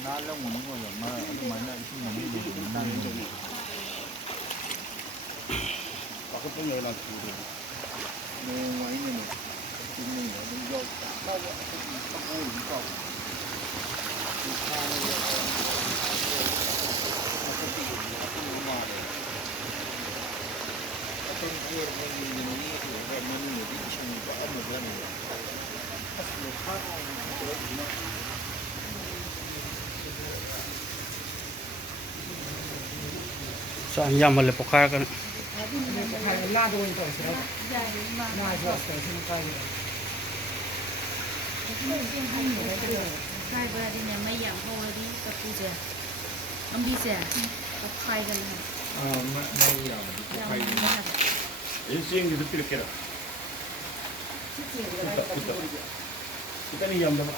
Nalang mo nung wala, mana ito namin nangyay. Bakit po ngayon natin ito? May wine na tingnan mo, yung yaw, tawa ako yung pakul, ikaw. Saan yan malipokar kan? Lado ito sila. khai bữa đi nhà mấy dạng thôi đi tập tu chưa ông đi chưa tập khai gần này Insing gitu kira-kira. Kita nih jam berapa?